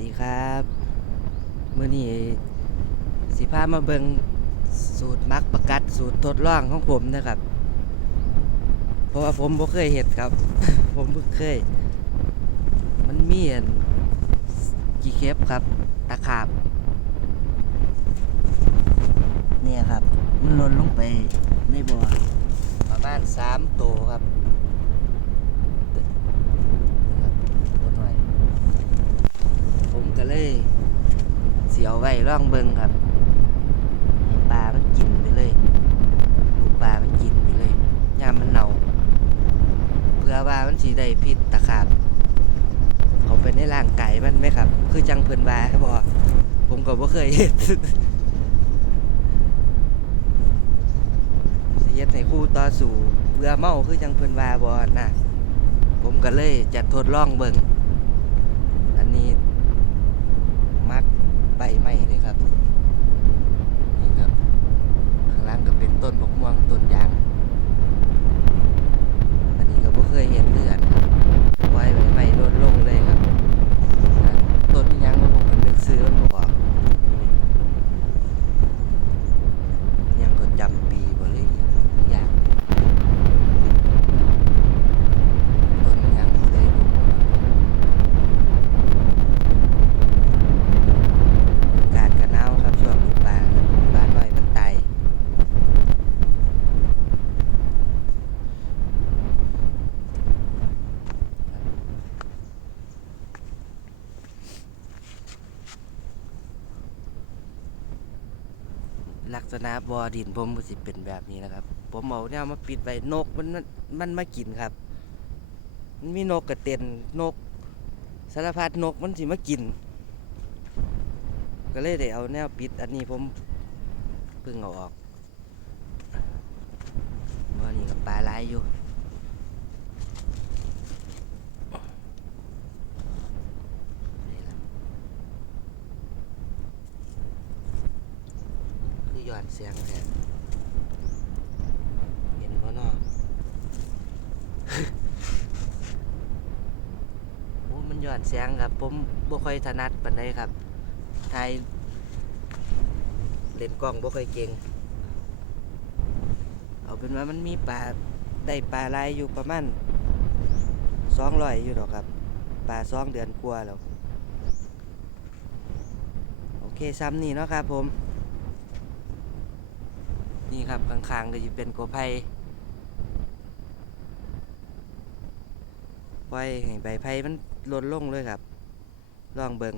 ดีครับมื้อนี้สิพามาเบิงสูตรมักประกัดสูตรทดลองของผมนะครับ เพราะว่าผมบ่เคยเห็ดครับ ผมเพิ่งเคย มันมีอันกี่เคปครับตะขาบเนี่ยครับ มันลนลงไปในบ่อประมาณสามตัวครับนี่ครับตัวหน่อย ผมก็ เลยเสียวไว้ร่องเบิงครับปลามันกินไปเลยลูกปลามันกินไปเลยยามมันเน่าเพื่อว่ามันสีได้พิษตะขาบเขาไปในร่างไกายมันไหมครับ คือจังเพิ่นว่าบอผมก็บ่เคยเห็นสิเฮ็ดให้คู่ต่อสู้เบื่อเมาคือจังเพิ่นว่าบ่นะผมก็เลยจะทดลองเบิ่งอันนี้ มัดใบไม้เลยครับ นี่ครับ ข้างล่างก็เป็นต้นบกม่วงต้นยาง อันนี้ก็บ่เคยเห็นเดือนไว้ใบไม้ลดลงเลยครับนะต้นอิหยังบ่ผมก็นึกซื้อมันบ่ออกนี่ยังก็จำปีบ่เลยยากต้นอิหยังบ่ได้รู้อากาศก็หนาวครับช่วงลูกปลาครับปลาน้อยมันตาย ลักษณะบอดินผมก็สิเป็นแบบนี้นะครับ ผมเอาเนี่ยมาปิดไว้นกมันมันมันมากินครับ มันมีนกกระเต็นนกสารพัดนกมันสิมากิน ก็เลยได้เอาแนวปิดอันนี้ผมเพิ่งเอาออกว่านี่กับปลาหลายอยู่นี่ล่ะ คือห ย่อนเสียงแทนเห็นบ่เนาะโอ้มันหย่อนเสียงครับผมบ่ค่อยถนัดปานใดครับถ่ายเล่นกล้องบ่ค่อยเก่ง เอาเป็นว่ามันมีปลาได้ปลาลายอยู่ประมาณสองร้อยอยู่ดอกครับปลาสองเดือนกว่าแล้ว โอเคซ้ำนี่เนาะครับผม นี่ครับข้างๆก็จะเป็นโกไผ่ไว้ให้ใบไผ่มันหล่นลงเลยครับลองเบิง